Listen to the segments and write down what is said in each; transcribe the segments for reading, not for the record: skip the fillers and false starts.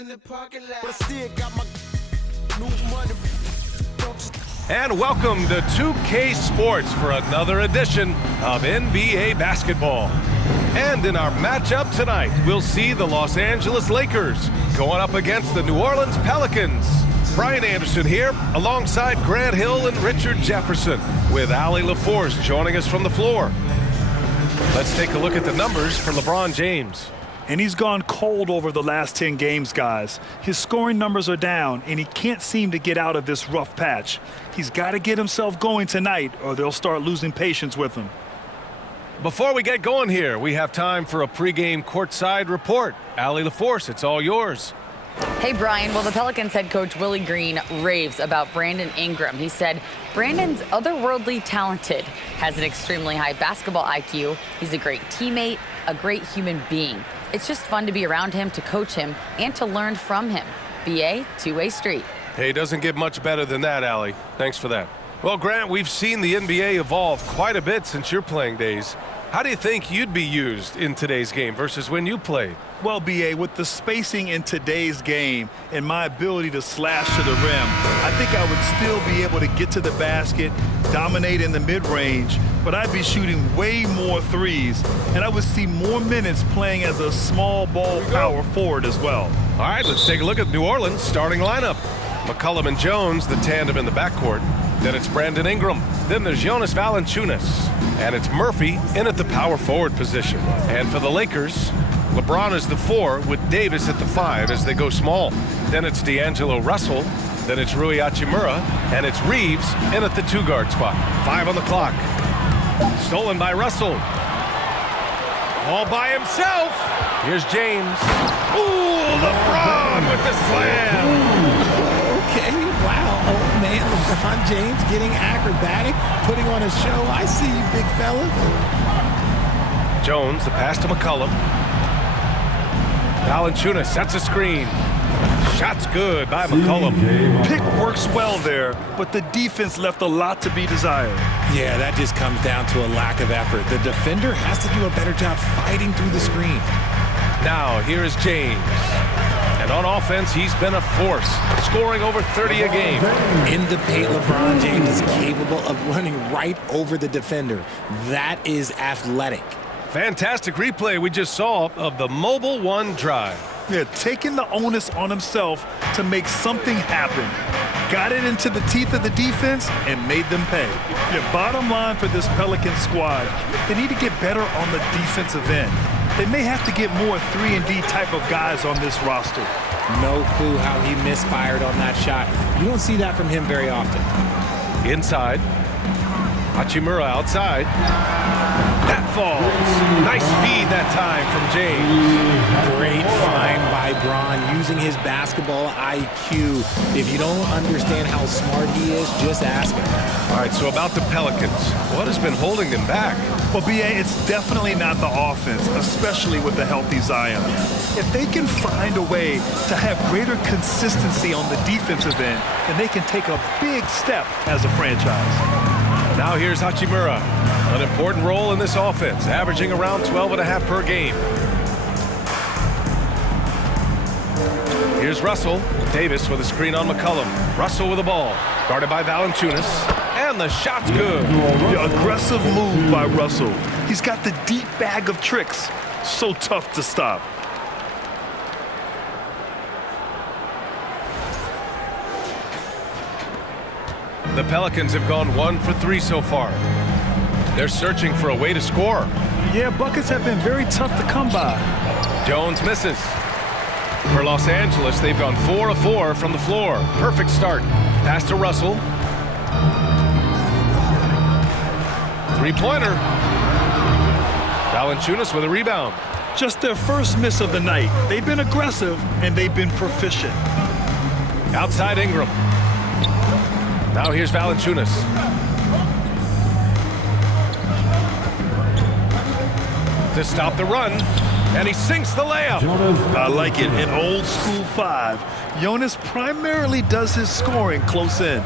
in the parking lot. But I still got my new money. And welcome to 2K Sports for another edition of NBA basketball. And in our matchup tonight, we'll see the Los Angeles Lakers going up against the New Orleans Pelicans. Brian Anderson here, alongside Grant Hill and Richard Jefferson, with Allie LaForce joining us from the floor. Let's take a look at the numbers for LeBron James. And he's gone cold over the last 10 games, guys. His scoring numbers are down, and he can't seem to get out of this rough patch. He's got to get himself going tonight, or they'll start losing patience with him. Before we get going here, we have time for a pregame courtside report. Allie LaForce, it's all yours. Hey, Brian. Well, the Pelicans head coach Willie Green raves about Brandon Ingram. He said, Brandon's otherworldly talented, has an extremely high basketball IQ. He's a great teammate, a great human being. It's just fun to be around him, to coach him, and to learn from him. BA, two-way street. Hey, doesn't get much better than that, Allie. Thanks for that. Well, Grant, we've seen the NBA evolve quite a bit since your playing days. How do you think you'd be used in today's game versus when you played? Well, BA, with the spacing in today's game and my ability to slash to the rim, I think I would still be able to get to the basket, dominate in the mid-range, but I'd be shooting way more threes, and I would see more minutes playing as a small ball power forward as well. All right, let's take a look at New Orleans' starting lineup. McCollum and Jones, the tandem in the backcourt. Then it's Brandon Ingram. Then there's Jonas Valanciunas. And it's Murphy in at the power forward position. And for the Lakers, LeBron is the 4 with Davis at the 5 as they go small. Then it's D'Angelo Russell. Then it's Rui Hachimura. And it's Reeves in at the 2-guard spot. 5 on the clock. Stolen by Russell. All by himself. Here's James. Ooh, LeBron with the slam. Okay, wow. Oh, man, LeBron James getting acrobatic, putting on a show. I see you, big fella. Jones, the pass to McCollum. Valanciunas sets a screen. Shot's good by McCollum. Pick works well there, but the defense left a lot to be desired. Yeah, that just comes down to a lack of effort. The defender has to do a better job fighting through the screen. Now, here is James. And on offense, he's been a force, scoring over 30 a game. In the paint, LeBron James is capable of running right over the defender. That is athletic. Fantastic replay we just saw of the Mobile One drive. Yeah, taking the onus on himself to make something happen. Got it into the teeth of the defense and made them pay. Yeah, bottom line for this Pelicans squad, they need to get better on the defensive end. They may have to get more 3-and-D type of guys on this roster. No clue how he misfired on that shot. You don't see that from him very often. Inside. Hachimura outside. That falls. Nice feed that time from James. Great find by Bron using his basketball IQ. If you don't understand how smart he is, just ask him. All right, so about the Pelicans, what has been holding them back? Well, BA, it's definitely not the offense, especially with the healthy Zion. If they can find a way to have greater consistency on the defensive end, then they can take a big step as a franchise. Now here's Hachimura, an important role in this offense, averaging around 12.5 per game. Here's Russell. Davis with a screen on McCollum. Russell with the ball, guarded by Valanciunas, and the shot's good. The aggressive move by Russell. He's got the deep bag of tricks. So tough to stop. The Pelicans have gone 1 for 3 so far. They're searching for a way to score. Yeah, buckets have been very tough to come by. Jones misses. For Los Angeles, they've gone 4 of 4 from the floor. Perfect start. Pass to Russell. Three-pointer. Valanciunas with a rebound. Just their first miss of the night. They've been aggressive, and they've been proficient. Outside Ingram. Now here's Valanciunas. To stop the run, and he sinks the layup. I like it. In old school 5, Jonas primarily does his scoring close in.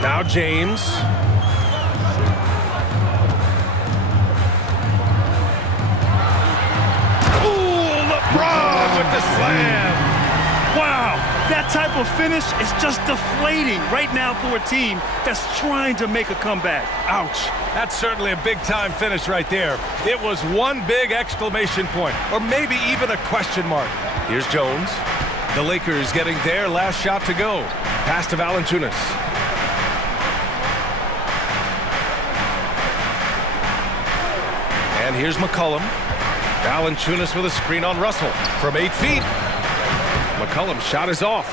Now James. Ooh, with the slam. Wow, that type of finish is just deflating right now for a team that's trying to make a comeback. Ouch. That's certainly a big-time finish right there. It was one big exclamation point, or maybe even a question mark. Here's Jones. The Lakers getting their last shot to go. Pass to Valanciunas. And here's McCollum. Valanciunas with a screen on Russell from 8 feet. McCollum's shot is off.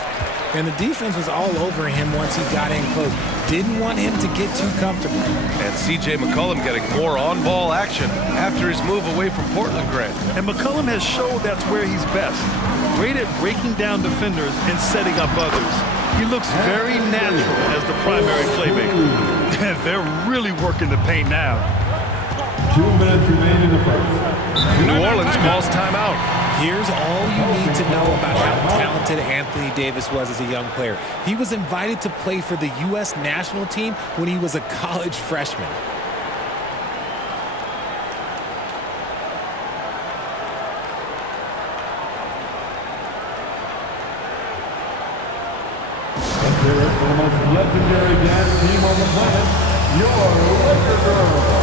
And the defense was all over him once he got in close. Didn't want him to get too comfortable. And C.J. McCollum getting more on-ball action after his move away from Portland, Grant. And McCollum has showed that's where he's best. Great at breaking down defenders and setting up others. He looks very natural as the primary playmaker. And they're really working the paint now. 2 minutes remain in the first. New Orleans calls timeout. Here's all you need to know about how talented Anthony Davis was as a young player. He was invited to play for the U.S. national team when he was a college freshman. And here is the most legendary dance team on the planet, your Laker Girls.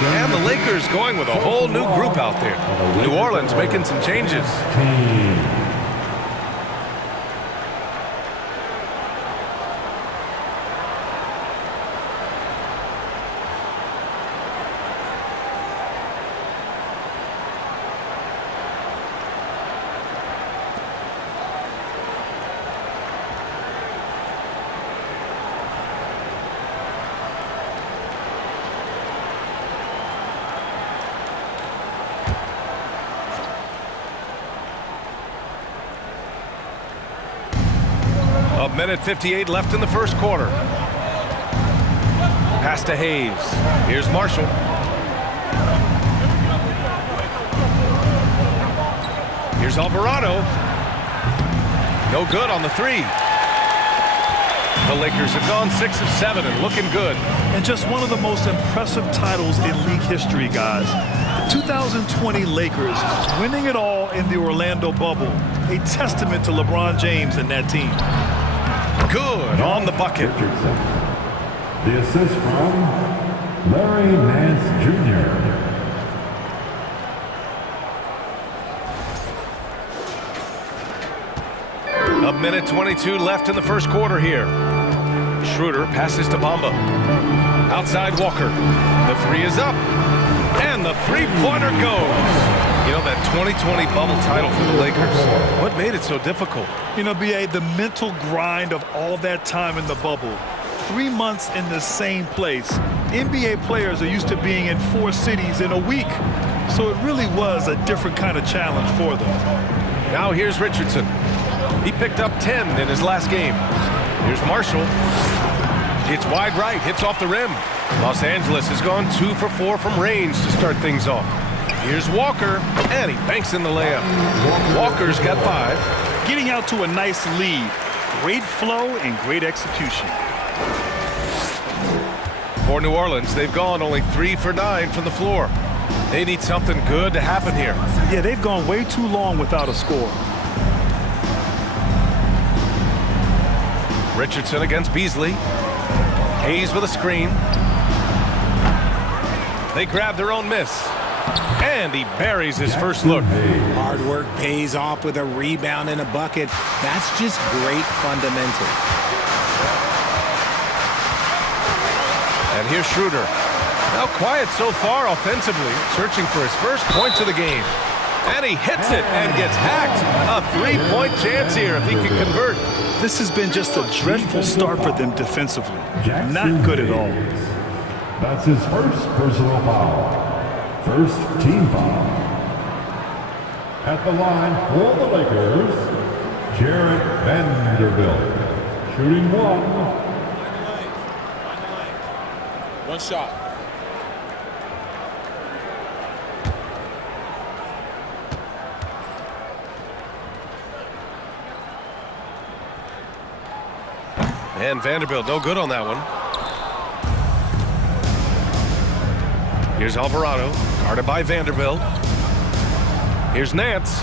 And the Lakers going with a whole new group out there. New Orleans making some changes. A minute 58 left in the first quarter. Pass to Hayes. Here's Marshall. Here's Alvarado. No good on the three. The Lakers have gone 6 of 7 and looking good. And just one of the most impressive titles in league history, guys. The 2020 Lakers winning it all in the Orlando bubble. A testament to LeBron James and that team. Good on the bucket. The assist from Larry Nance Jr. A minute 22 left in the first quarter here. Schroeder passes to Bamba. Outside Walker. The three is up. And the three-pointer goes. You know, that 2020 bubble title for the Lakers. What made it so difficult? You know, B.A., the mental grind of all that time in the bubble. 3 months in the same place. NBA players are used to being in 4 cities in a week. So it really was a different kind of challenge for them. Now here's Richardson. He picked up 10 in his last game. Here's Marshall. It's wide right, hits off the rim. Los Angeles has gone 2 for 4 from range to start things off. Here's Walker, and he banks in the layup. Walker's got 5. Getting out to a nice lead. Great flow and great execution. For New Orleans, they've gone only 3 for 9 from the floor. They need something good to happen here. Yeah, they've gone way too long without a score. Richardson against Beasley. Hayes with a screen. They grab their own miss. And he buries his first look. Hard work pays off with a rebound and a bucket. That's just great fundamentals. And here's Schroeder. Now quiet so far offensively, searching for his first points of the game. And he hits it and gets hacked. A three-point chance here if he can convert. This has been just a dreadful start for them defensively. Not good at all. That's his first personal foul. First team foul. At the line for the Lakers, Jarrett Vanderbilt. Shooting one. One shot. And Vanderbilt no good on that one. Here's Alvarado, guarded by Vanderbilt. Here's Nance.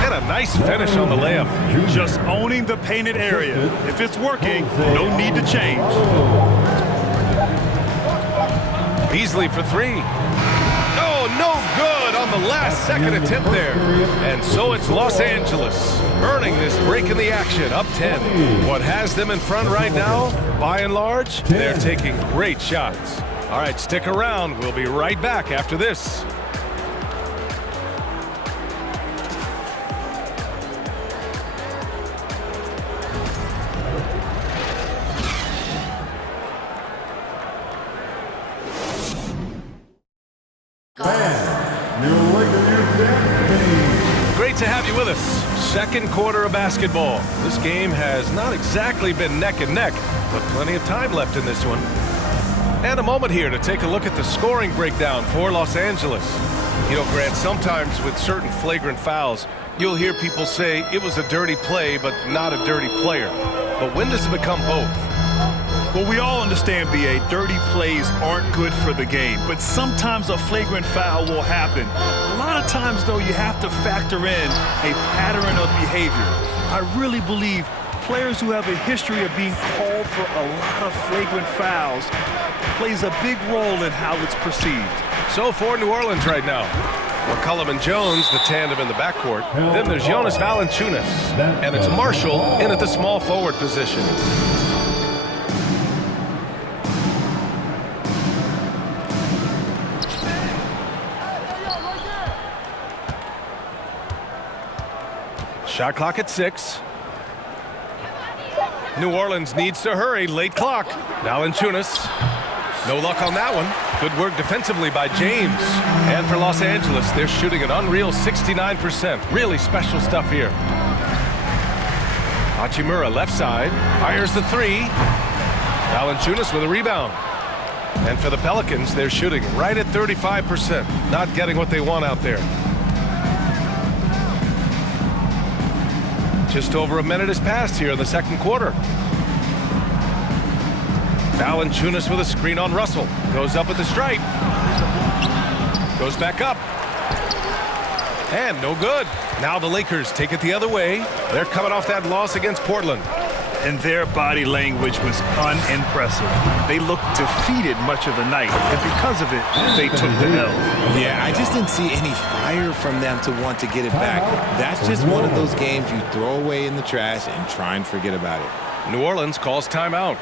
And a nice finish on the layup. Just owning the painted area. If it's working, no need to change. Beasley for three. Oh, no good on the last second attempt there. And so it's Los Angeles earning this break in the action, up 10. What has them in front right now, by and large, they're taking great shots. All right, stick around. We'll be right back after this. Great to have you with us. Second quarter of basketball. This game has not exactly been neck and neck, but plenty of time left in this one. And a moment here to take a look at the scoring breakdown for Los Angeles. You know, Grant, sometimes with certain flagrant fouls, you'll hear people say it was a dirty play, but not a dirty player. But when does it become both? Well, we all understand, B.A., dirty plays aren't good for the game, but sometimes a flagrant foul will happen. A lot of times, though, you have to factor in a pattern of behavior. I really believe players who have a history of being called for a lot of flagrant fouls plays a big role in how it's perceived. So for New Orleans right now, McCollum and Jones, the tandem in the backcourt. Then there's Jonas Valanciunas, and it's Marshall in at the small forward position. Shot clock at 6. New Orleans needs to hurry. Late clock. Valanciunas. No luck on that one. Good work defensively by James. And for Los Angeles, they're shooting an unreal 69%. Really special stuff here. Hachimura left side. Fires the three. Valanciunas with a rebound. And for the Pelicans, they're shooting right at 35%. Not getting what they want out there. Just over a minute has passed here in the second quarter. Valanciunas with a screen on Russell. Goes up at the stripe. Goes back up. And no good. Now the Lakers take it the other way. They're coming off that loss against Portland. And their body language was unimpressive. They looked defeated much of the night, and because of it, they took the L. Yeah, I just didn't see any fire from them to want to get it back. That's just one of those games you throw away in the trash and try and forget about it. New Orleans calls timeout.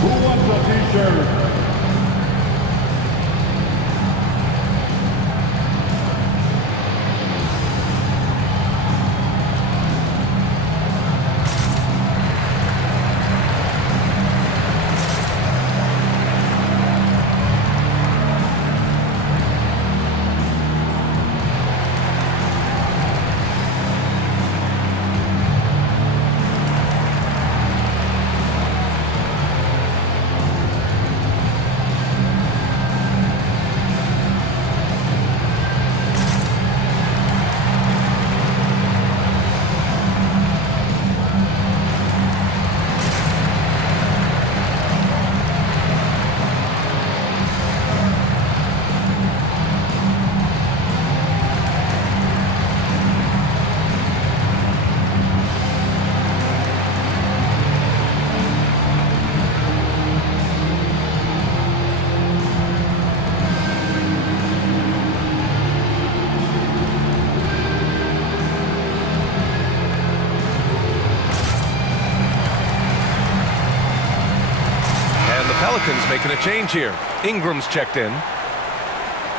Who wants a t-shirt? Pelicans making a change here. Ingram's checked in.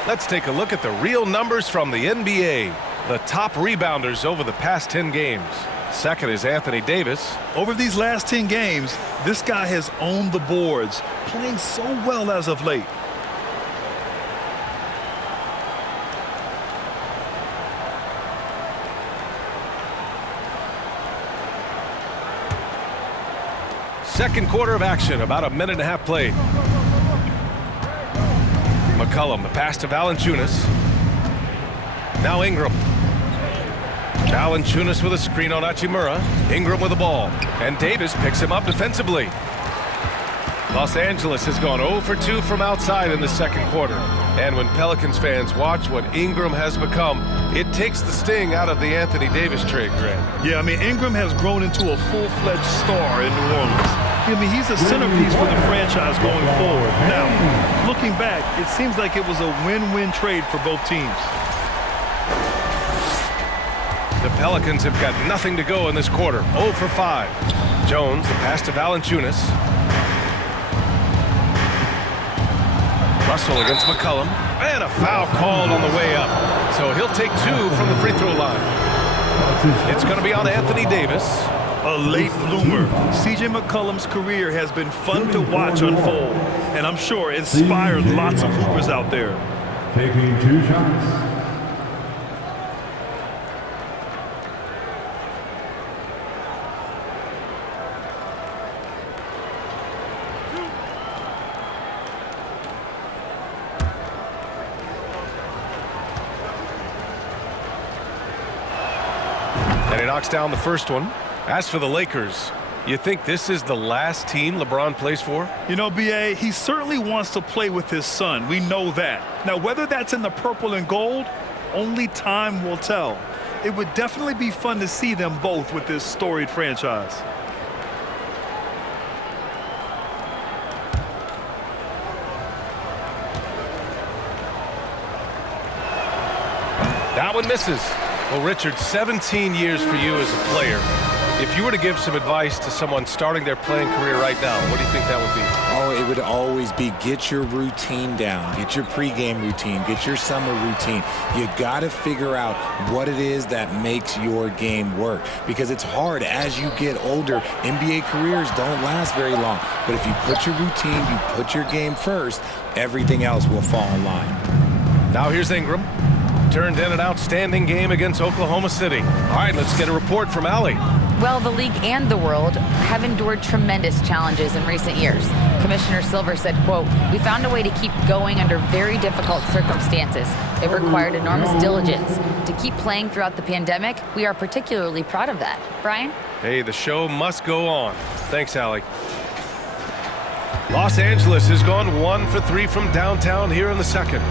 Let's take a look at the real numbers from the NBA. The top rebounders over the past 10 games. Second is Anthony Davis. Over these last 10 games, this guy has owned the boards, playing so well as of late. Second quarter of action, about a minute and a half played. McCollum, the pass to Valanciunas. Now Ingram. Valanciunas with a screen on Hachimura. Ingram with the ball. And Davis picks him up defensively. Los Angeles has gone 0 for 2 from outside in the second quarter. And when Pelicans fans watch what Ingram has become, it takes the sting out of the Anthony Davis trade, Grant. Yeah, I mean, Ingram has grown into a full-fledged star in New Orleans. I mean, he's a centerpiece for the franchise going forward. Now, looking back, it seems like it was a win-win trade for both teams. The Pelicans have got nothing to go in this quarter. 0 for 5. Jones, the pass to Valanciunas. Russell against McCollum. And a foul called on the way up. So he'll take 2 from the free throw line. It's going to be on Anthony Davis. A late bloomer. C.J. McCollum's career has been fun to watch unfold, and I'm sure inspired lots of hoopers out there. Taking 2 shots. And he knocks down the first one. As for the Lakers, you think this is the last team LeBron plays for? You know, B.A., he certainly wants to play with his son. We know that. Now, whether that's in the purple and gold, only time will tell. It would definitely be fun to see them both with this storied franchise. That one misses. Well, Richard, 17 years for you as a player. If you were to give some advice to someone starting their playing career right now, what do you think that would be? Oh, it would always be get your routine down. Get your pregame routine. Get your summer routine. You got to figure out what it is that makes your game work. Because it's hard as you get older. NBA careers don't last very long. But if you put your routine, you put your game first, everything else will fall in line. Now here's Ingram. Turned in an outstanding game against Oklahoma City. All right, let's get a report from Allie. Well, the league and the world have endured tremendous challenges in recent years. Commissioner Silver said, quote, "We found a way to keep going under very difficult circumstances. It required enormous diligence. To keep playing throughout the pandemic, we are particularly proud of that." Brian? Hey, the show must go on. Thanks, Allie. Los Angeles has gone 1 for 3 from downtown here in the second.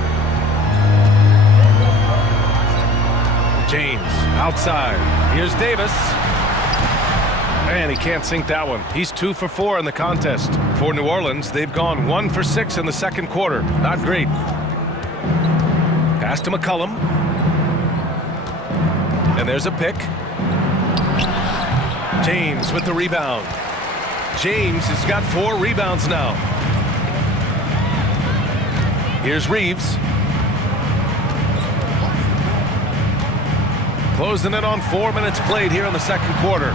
James outside. Here's Davis. And he can't sink that one. He's 2 for 4 in the contest. For New Orleans, they've gone 1 for 6 in the second quarter. Not great. Pass to McCollum. And there's a pick. James with the rebound. James has got 4 rebounds now. Here's Reeves. Closing it on 4 minutes played here in the second quarter.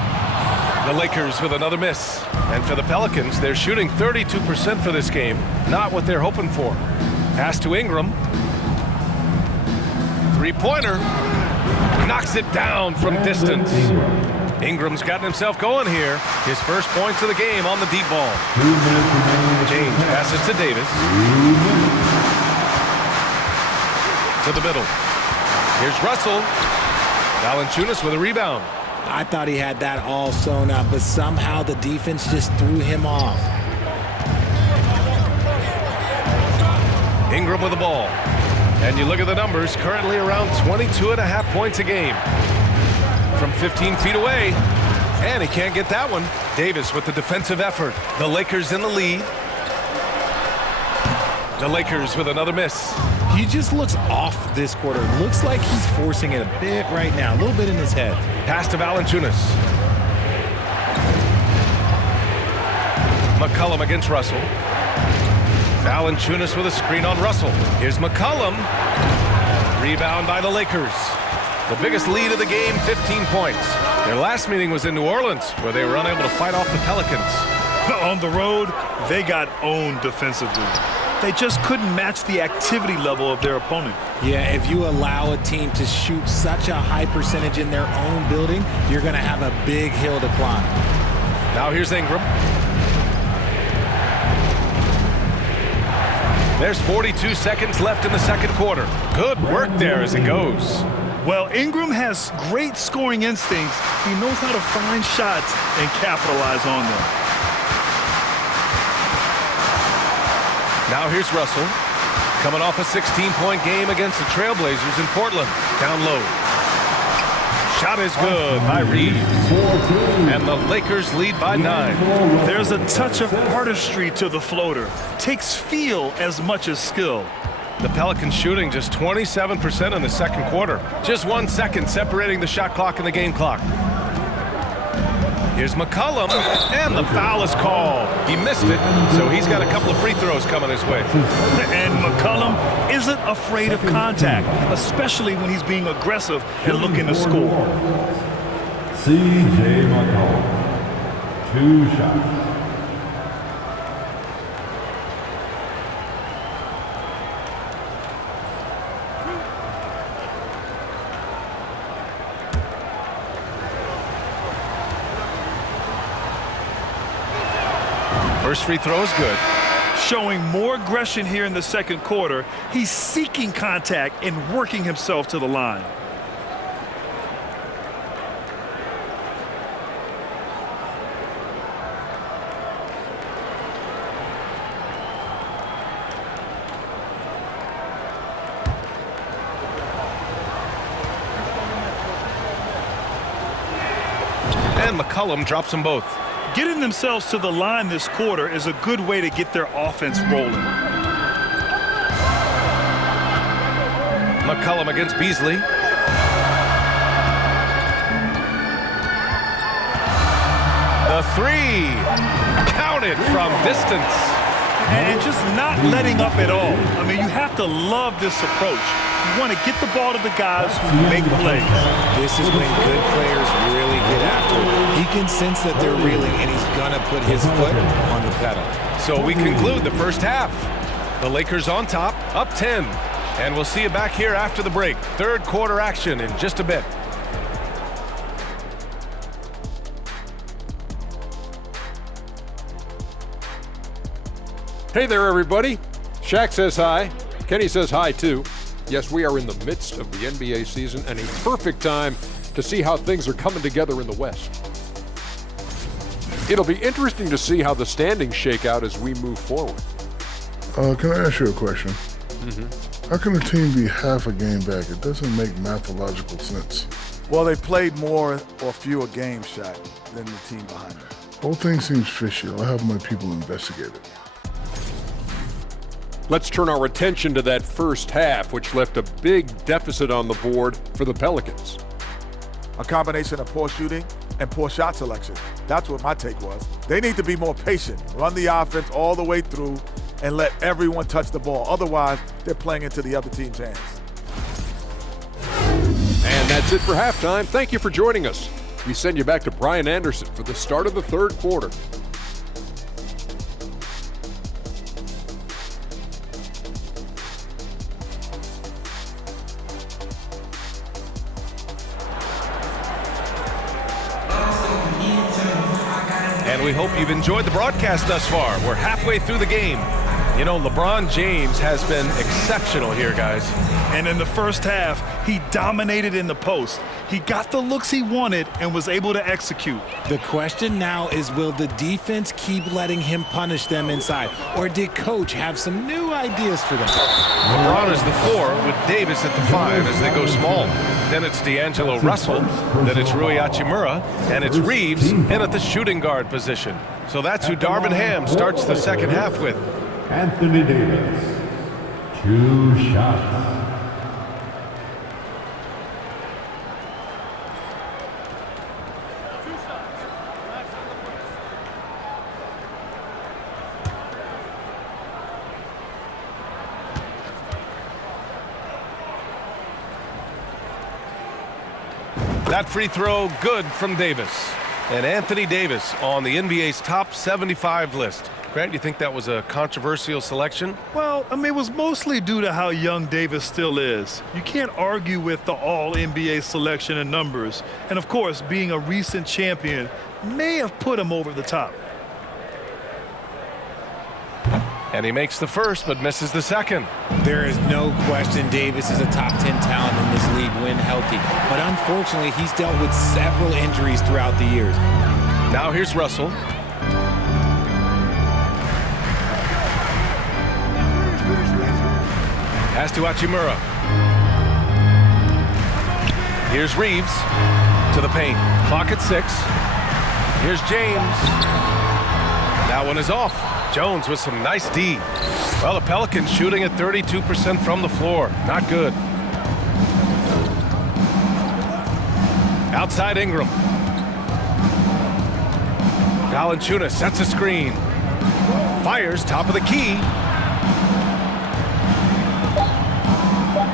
The Lakers with another miss. And for the Pelicans, they're shooting 32% for this game. Not what they're hoping for. Pass to Ingram. Three-pointer. Knocks it down from distance. Ingram's gotten himself going here. His first points of the game on the deep ball. James passes to Davis. To the middle. Here's Russell. Valanciunas with a rebound. I thought he had that all sewn up, but somehow the defense just threw him off. Ingram with the ball. And you look at the numbers, currently around 22.5 points a game. From 15 feet away. And he can't get that one. Davis with the defensive effort. The Lakers in the lead. The Lakers with another miss. He just looks off this quarter. Looks like he's forcing it a bit right now. A little bit in his head. Pass to Valanciunas. McCollum against Russell. Valanciunas with a screen on Russell. Here's McCollum. Rebound by the Lakers. The biggest lead of the game, 15 points. Their last meeting was in New Orleans, where they were unable to fight off the Pelicans. On the road, they got owned defensively. They just couldn't match the activity level of their opponent. Yeah, if you allow a team to shoot such a high percentage in their own building, you're going to have a big hill to climb. Now here's Ingram. There's 42 seconds left in the second quarter. Good work there as it goes. Well, Ingram has great scoring instincts. He knows how to find shots and capitalize on them. Now here's Russell, coming off a 16-point game against the Trailblazers in Portland. Down low. Shot is good by Reeves. And the Lakers lead by 9. There's a touch of artistry to the floater. Takes feel as much as skill. The Pelicans shooting just 27% in the second quarter. Just 1 second separating the shot clock and the game clock. Here's McCollum, and the foul is called. He missed it, so he's got a couple of free throws coming his way. And McCollum isn't afraid of contact, especially when he's being aggressive and looking to score. C.J. McCollum, 2 shots. First free throw is good. Showing more aggression here in the second quarter. He's seeking contact and working himself to the line. And McCollum drops them both. Getting themselves to the line this quarter is a good way to get their offense rolling. McCollum against Beasley. The three. Counted from distance. And just not letting up at all. I mean, you have to love this approach. You want to get the ball to the guys who make plays. This is when good players really get after it. He can sense that they're reeling, and he's going to put his foot on the pedal. So we conclude the first half. The Lakers on top, up 10. And we'll see you back here after the break. Third quarter action in just a bit. Hey there, everybody. Shaq says hi. Kenny says hi, too. Yes, we are in the midst of the NBA season and a perfect time to see how things are coming together in the West. It'll be interesting to see how the standings shake out as we move forward. Can I ask you a question? How can a team be half a game back? It doesn't make mathological sense. Well, they played more or fewer games, Shaq, than the team behind them. Whole thing seems fishy. I'll have my people investigate it. Let's turn our attention to that first half, which left a big deficit on the board for the Pelicans. A combination of poor shooting and poor shot selection. That's what my take was. They need to be more patient, run the offense all the way through, and let everyone touch the ball. Otherwise, they're playing into the other team's hands. And that's it for halftime. Thank you for joining us. We send you back to Brian Anderson for the start of the third quarter. And we hope you've enjoyed the broadcast thus far. We're halfway through the game. You know, LeBron James has been exceptional here, guys. And in the first half, he dominated in the post. He got the looks he wanted and was able to execute. The question now is, will the defense keep letting him punish them inside? Or did Coach have some new ideas for them? LeBron is the 4 with Davis at the 5 as they go small. Then it's D'Angelo Russell, then it's Rui Hachimura, and it's Reeves in at the shooting guard position. So that's who Darvin Ham starts the second half with. Anthony Davis, 2 shots. That free throw good from Davis. And Anthony Davis on the NBA's top 75 list. Grant, you think that was a controversial selection? Well, I mean, it was mostly due to how young Davis still is. You can't argue with the all-NBA selection and numbers. And, of course, being a recent champion may have put him over the top. And he makes the first but misses the second. There is no question Davis is a top 10 talent in this league when healthy. But unfortunately, he's dealt with several injuries throughout the years. Now here's Russell. Pass to Hachimura. Here's Reeves to the paint. Clock at 6. Here's James. That one is off. Jones with some nice D. Well, the Pelicans shooting at 32% from the floor. Not good. Outside Ingram. Valanciunas sets a screen. Fires top of the key.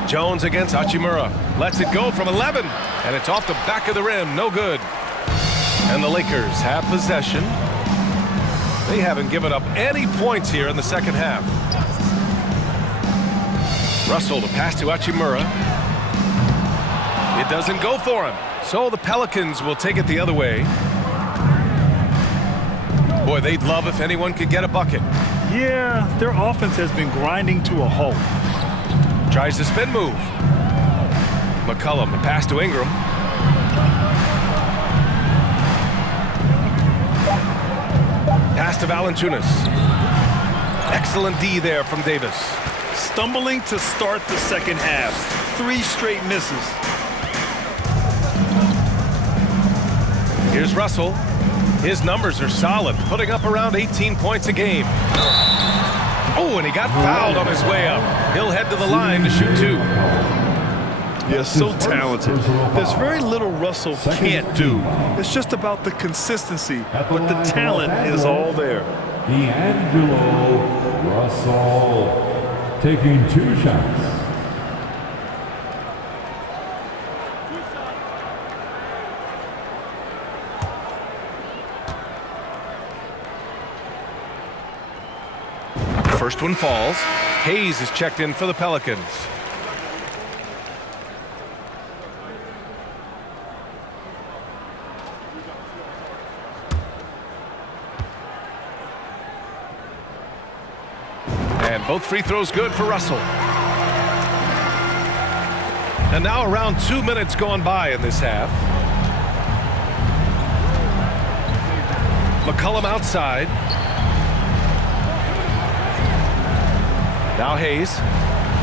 Jones against Hachimura. Lets it go from 11. And it's off the back of the rim. No good. And the Lakers have possession. They haven't given up any points here in the second half. Russell to pass to Hachimura. It doesn't go for him. So the Pelicans will take it the other way. Boy, they'd love if anyone could get a bucket. Yeah, their offense has been grinding to a halt. Tries the spin move. McCollum, the pass to Ingram. Pass to Valanciunas. Excellent D there from Davis. Stumbling to start the second half. 3 straight misses. Here's Russell. His numbers are solid, putting up around 18 points a game. Oh, and he got fouled on his way up. He'll head to the line to shoot 2. Yeah, so talented. There's very little Russell can't do. It's just about the consistency, but the talent is all there. D'Angelo Russell taking 2 shots. First one falls. Hayes is checked in for the Pelicans. And both free throws good for Russell. And now around 2 minutes gone by in this half. McCollum outside. Now Hayes,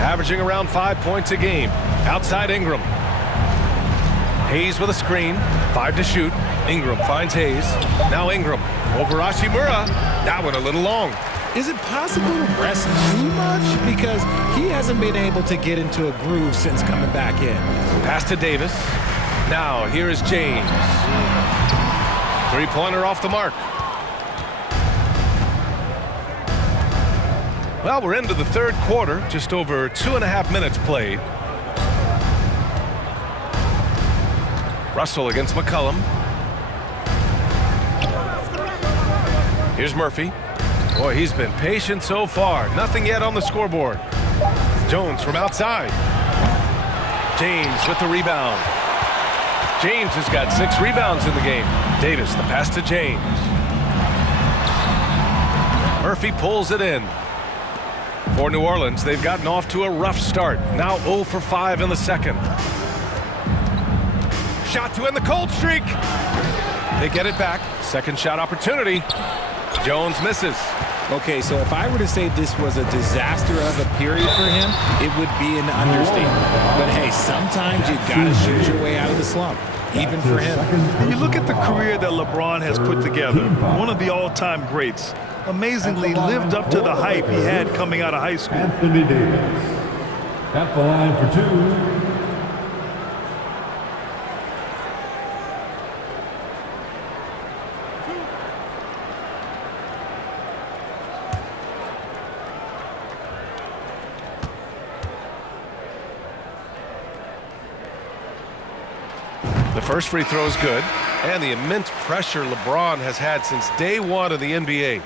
averaging around 5 points a game. Outside Ingram. Hayes with a screen, 5 to shoot. Ingram finds Hayes. Now Ingram over Hachimura. That one a little long. Is it possible to rest too much? Because he hasn't been able to get into a groove since coming back in. Pass to Davis. Now here is James. 3-pointer off the mark. Well, we're into the third quarter, just over 2.5 minutes played. Russell against McCollum. Here's Murphy. Boy, he's been patient so far. Nothing yet on the scoreboard. Jones from outside. James with the rebound. James has got 6 rebounds in the game. Davis, the pass to James. Murphy pulls it in. For New Orleans, they've gotten off to a rough start. Now 0 for 5 in the second. Shot to end the cold streak. They get it back. Second shot opportunity. Jones misses. Okay, so if I were to say this was a disaster of a period for him, it would be an understatement. But hey, sometimes you gotta shoot your way out of the slump, even for him. And you look at the career that LeBron has put together, one of the all-time greats. Amazingly lived up to the hype he had coming out of high school. Anthony Davis at the line for 2. The first free throw is good, and the immense pressure LeBron has had since day one of the NBA.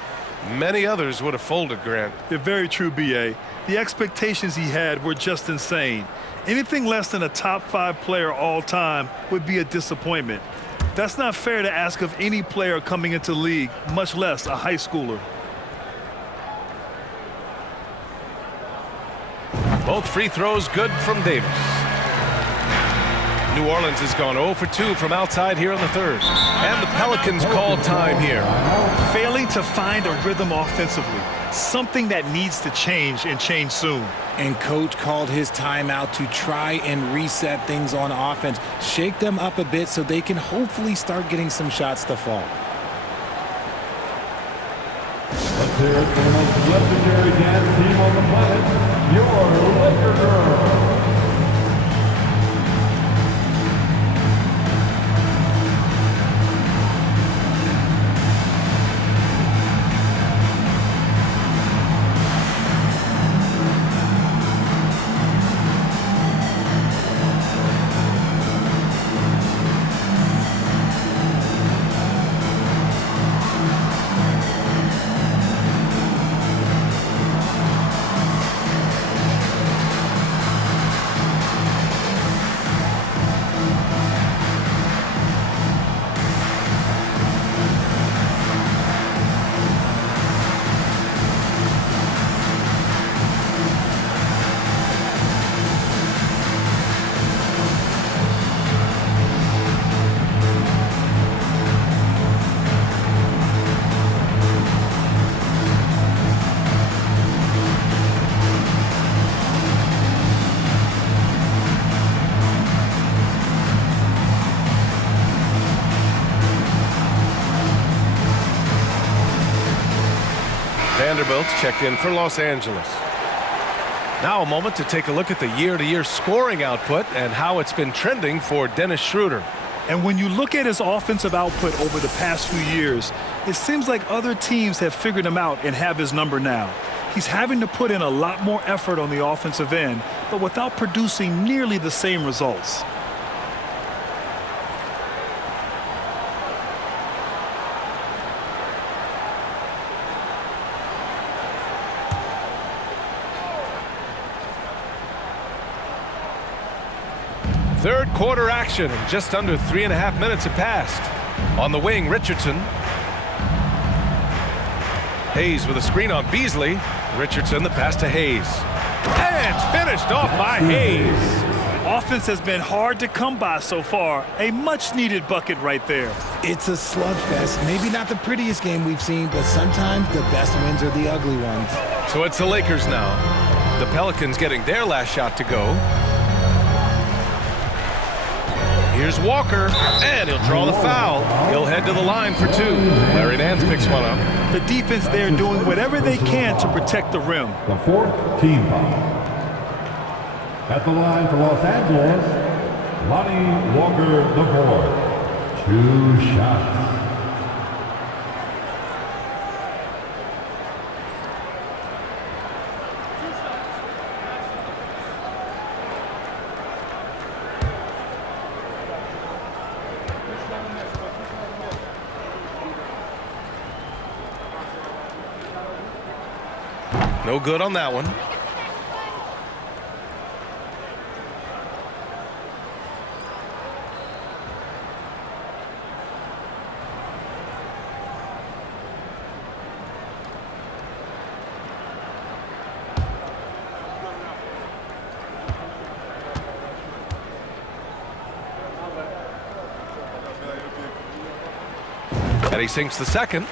Many others would have folded, Grant. They're very true, B.A. The expectations he had were just insane. Anything less than a top 5 player all time would be a disappointment. That's not fair to ask of any player coming into the league, much less a high schooler. Both free throws good from Davis. New Orleans has gone 0 for 2 from outside here in the third. And the Pelicans call time here. Failing to find a rhythm offensively, something that needs to change and change soon. And coach called his timeout to try and reset things on offense, shake them up a bit so they can hopefully start getting some shots to fall. Let's hear it for the most legendary dance team on the planet, your Laker Girls. Vanderbilt's checked in for Los Angeles. Now a moment to take a look at the year-to-year scoring output and how it's been trending for Dennis Schroeder. And when you look at his offensive output over the past few years, it seems like other teams have figured him out and have his number now. He's having to put in a lot more effort on the offensive end, but without producing nearly the same results. Third quarter action, and just under 3.5 minutes have passed. On the wing, Richardson. Hayes with a screen on Beasley. Richardson, the pass to Hayes. And finished off by Hayes. Offense has been hard to come by so far. A much-needed bucket right there. It's a slugfest. Maybe not the prettiest game we've seen, but sometimes the best wins are the ugly ones. So it's the Lakers now. The Pelicans getting their last shot to go. Here's Walker, and he'll draw the foul. He'll head to the line for 2. Larry Nance picks one up. The defense there doing whatever they can to protect the rim. The 4th team foul. At the line for Los Angeles, Lonnie Walker IV. 2 shots. No good on that one. And he sinks the second.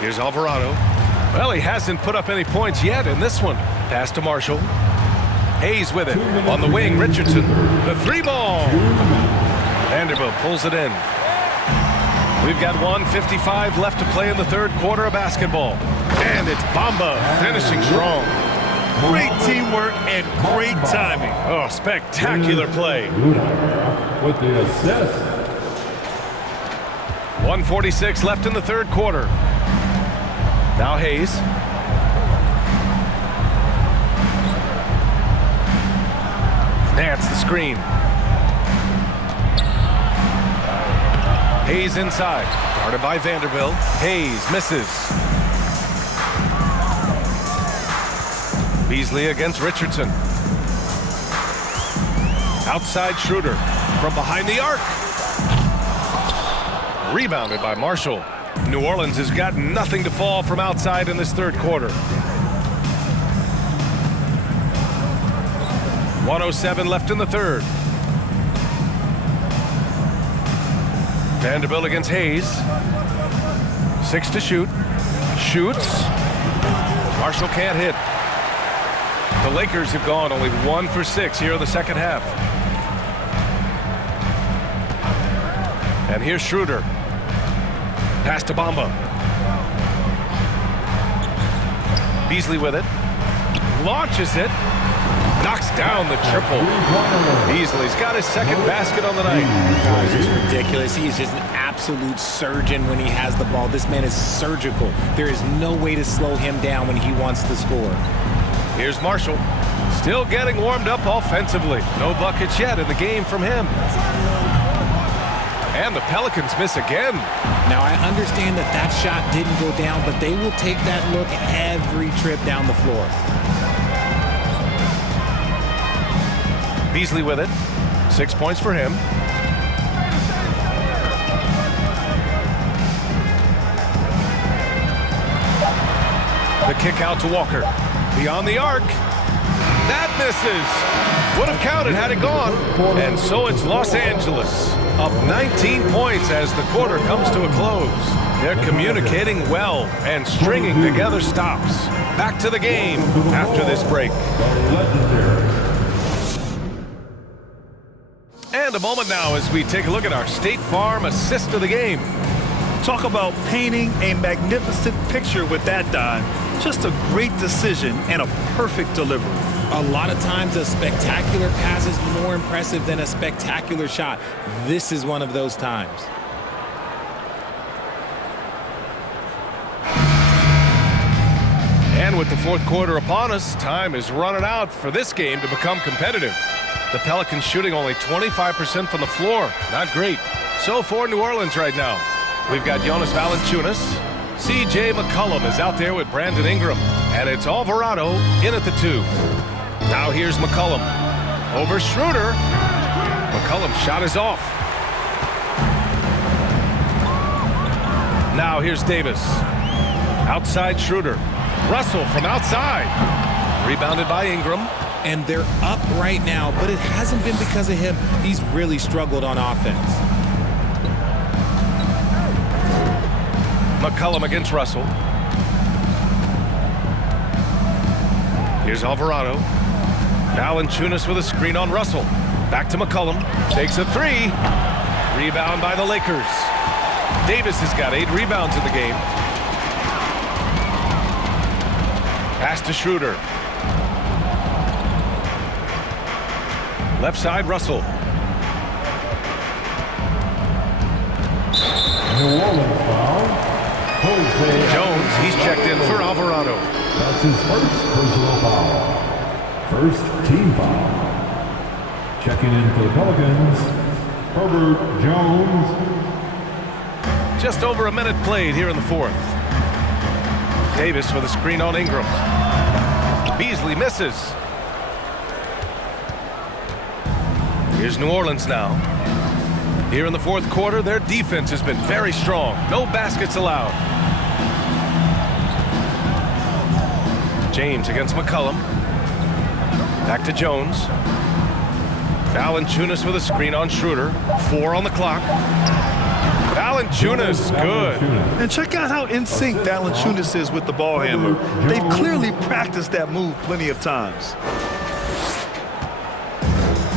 Here's Alvarado. Well, he hasn't put up any points yet in this one. Pass to Marshall. Hayes with it. On the wing, Richardson. The 3-ball. Vanderbilt pulls it in. We've got 1:55 left to play in the third quarter of basketball. And it's Bamba finishing strong. Great teamwork and great timing. Oh, spectacular play. With the assist. 1:46 left in the third quarter. Now Hayes. Gets the screen. Hayes inside. Guarded by Vanderbilt. Hayes misses. Beasley against Richardson. Outside Schroeder from behind the arc. Rebounded by Marshall. New Orleans has got nothing to fall from outside in this third quarter. 1:07 left in the third. Vanderbilt against Hayes. 6 to shoot. Shoots. Marshall can't hit. The Lakers have gone only 1 for 6 here in the second half. And here's Schroeder. Pass to Bamba. Beasley with it. Launches it. Knocks down the triple. Beasley's got his second basket on the night. Oh, it's just ridiculous. He's just an absolute surgeon when he has the ball. This man is surgical. There is no way to slow him down when he wants to score. Here's Marshall. Still getting warmed up offensively. No buckets yet in the game from him. And the Pelicans miss again. Now, I understand that that shot didn't go down, but they will take that look every trip down the floor. Beasley with it. 6 points for him. The kick out to Walker. Beyond the arc. That misses. Would have counted had it gone. And so it's Los Angeles. Up 19 points as the quarter comes to a close. They're communicating well and stringing together stops. Back to the game after this break. And a moment now as we take a look at our State Farm assist of the game. Talk about painting a magnificent picture with that dime. Just a great decision and a perfect delivery. A lot of times a spectacular pass is more impressive than a spectacular shot. This is one of those times. And with the fourth quarter upon us, time is running out for this game to become competitive. The Pelicans shooting only 25% from the floor. Not great. So for New Orleans right now, we've got Jonas Valanciunas. C.J. McCollum is out there with Brandon Ingram. And it's Alvarado in at the 2. Now here's McCollum. Over Schroeder. McCollum's shot is off. Now here's Davis. Outside Schroeder. Russell from outside. Rebounded by Ingram. And they're up right now, but it hasn't been because of him. He's really struggled on offense. McCollum against Russell. Here's Alvarado. Valanciunas with a screen on Russell. Back to McCollum. Takes a 3. Rebound by the Lakers. Davis has got 8 rebounds in the game. Pass to Schroeder. Left side, Russell. New Orleans foul. Jones, he's checked in for Alvarado. That's his first personal foul. First team foul. Checking in for the Pelicans, Herbert Jones. Just over a minute played here in the fourth. Davis with a screen on Ingram. Beasley misses. Here's New Orleans now. Here in the fourth quarter, their defense has been very strong. No baskets allowed. James against McCollum. Back to Jones. Valanciunas with a screen on Schroeder. 4 on the clock. Valanciunas, good. And check out how in sync Valanciunas is with the ball handler. They've clearly practiced that move plenty of times.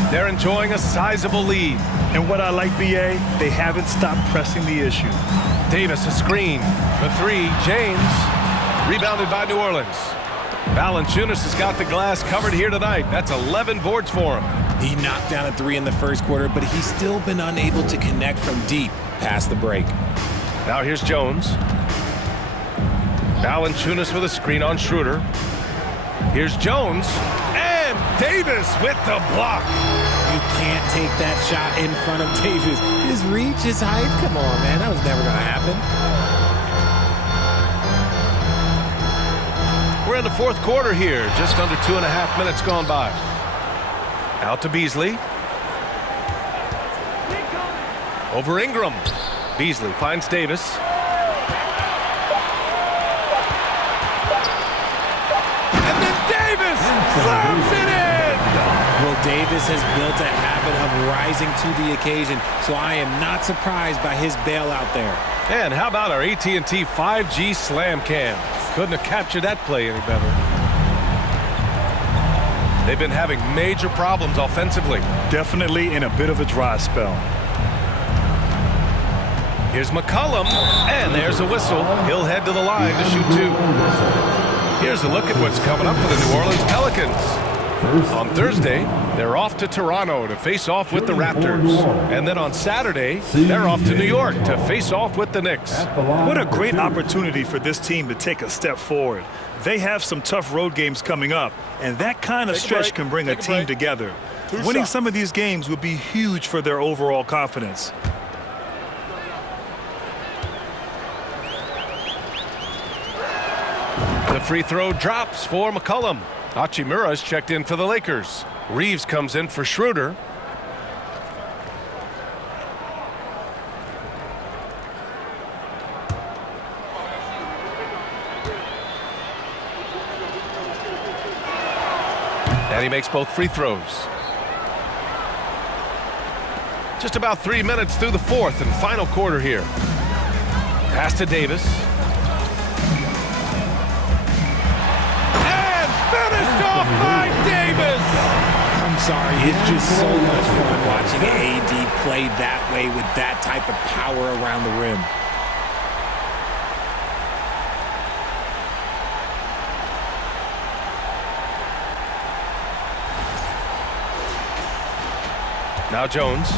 They're enjoying a sizable lead. And what I like, B.A., they haven't stopped pressing the issue. Davis a screen for 3. James rebounded by New Orleans. Valanciunas has got the glass covered here tonight. That's 11 boards for him. He knocked down a 3 in the first quarter, but he's still been unable to connect from deep past the break. Now here's Jones. Valanciunas with a screen on Schroeder. Here's Jones. And Davis Davis with the block. You can't take that shot in front of Davis. His reach, his height, come on, man. That was never going to happen. We're in the fourth quarter here. Just under 2.5 minutes gone by. Out to Beasley. Over Ingram. Beasley finds Davis. And then Davis slams it in! Well, Davis has built a habit of rising to the occasion, so I am not surprised by his bailout there. And how about our AT&T 5G slam cam? Couldn't have captured that play any better. They've been having major problems offensively. Definitely in a bit of a dry spell. Here's McCollum, and there's a whistle. He'll head to the line to shoot two. Here's a look at what's coming up for the New Orleans Pelicans. On Thursday, they're off to Toronto to face off with the Raptors. And then on Saturday, they're off to New York to face off with the Knicks. What a great opportunity for this team to take a step forward. They have some tough road games coming up, and that kind of stretch can bring a team together. Winning some of these games would be huge for their overall confidence. The free throw drops for McCollum. Hachimura's checked in for the Lakers. Reeves comes in for Schroeder. And he makes both free throws. Just about 3 minutes through the fourth and final quarter here. Pass to Davis. Finished off by Davis! I'm sorry, it's just so much fun watching AD play that way with that type of power around the rim. Now Jones.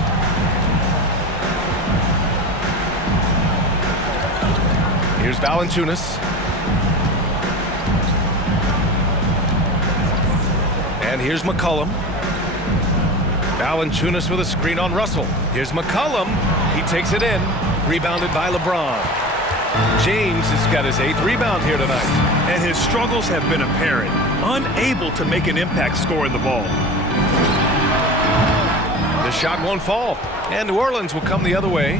Here's Valanciunas. And here's McCollum. Valanciunas with a screen on Russell. Here's McCollum. He takes it in. Rebounded by LeBron. James has got his 8th rebound here tonight. And his struggles have been apparent. Unable to make an impact scoring the ball. The shot won't fall. And New Orleans will come the other way.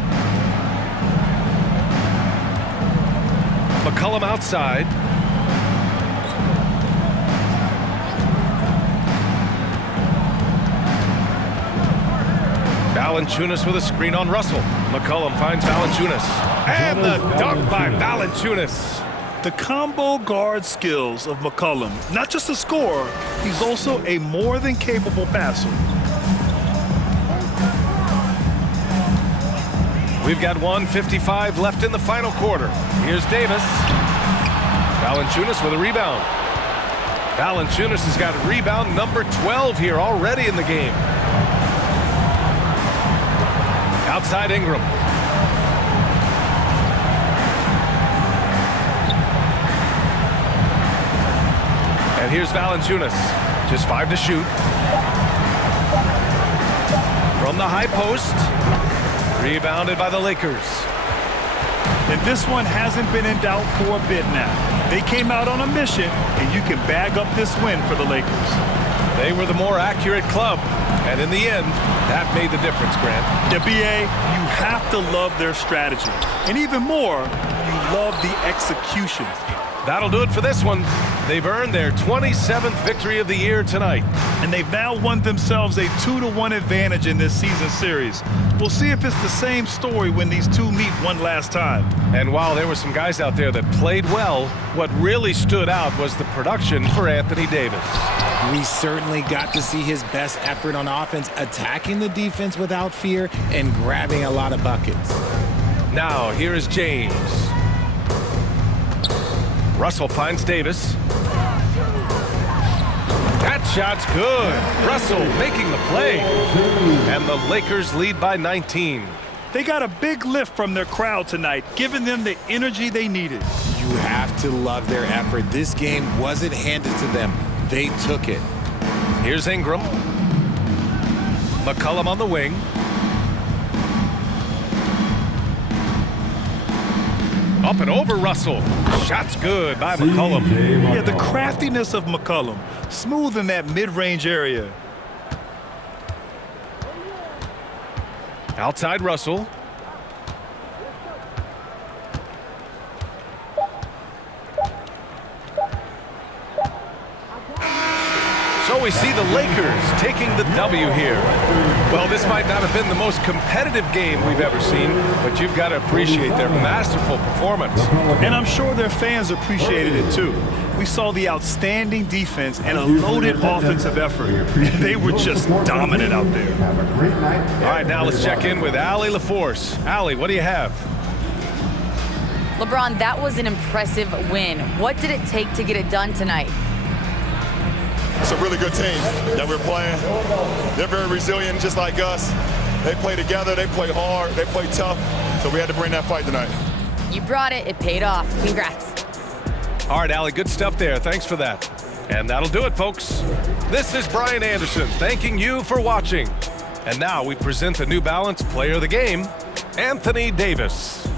McCollum outside. Valanciunas with a screen on Russell. McCollum finds Valanciunas. And the dunk by Valanciunas. The combo guard skills of McCollum. Not just a scorer, he's also a more than capable passer. We've got 1:55 left in the final quarter. Here's Davis. Valanciunas with a rebound. Valanciunas has got rebound number 12 here already in the game. Outside Ingram. And here's Valanciunas. Just 5 to shoot. From the high post. Rebounded by the Lakers. And this one hasn't been in doubt for a bit now. They came out on a mission, and you can bag up this win for the Lakers. They were the more accurate club. And in the end, that made the difference, Grant. BA, you have to love their strategy. And even more, you love the execution. That'll do it for this one. They've earned their 27th victory of the year tonight. And they've now won themselves a 2-1 advantage in this season series. We'll see if it's the same story when these two meet one last time. And while there were some guys out there that played well, what really stood out was the production for Anthony Davis. We certainly got to see his best effort on offense, attacking the defense without fear and grabbing a lot of buckets. Now, here is James. Russell finds Davis. That shot's good. Russell making the play. And the Lakers lead by 19. They got a big lift from their crowd tonight, giving them the energy they needed. You have to love their effort. This game wasn't handed to them. They took it. Here's Ingram. McCollum on the wing. Up and over Russell. Shot's good by McCollum. Yeah, the craftiness of McCollum. Smooth in that mid-range area. Outside Russell. So we see the Lakers taking the W here. Well, this might not have been the most competitive game we've ever seen, but you've got to appreciate their masterful performance. And I'm sure their fans appreciated it too. We saw the outstanding defense and a loaded offensive effort. They were just dominant out there. All right, now let's check in with Allie LaForce. Allie, what do you have? LeBron, that was an impressive win. What did it take to get it done tonight? It's a really good team that we're playing. They're very resilient, just like us. They play together, they play hard, they play tough. So we had to bring that fight tonight. You brought it. It paid off. Congrats. All right, Allie, good stuff there. Thanks for that. And that'll do it, folks. This is Brian Anderson thanking you for watching. And now we present the New Balance Player of the Game, Anthony Davis.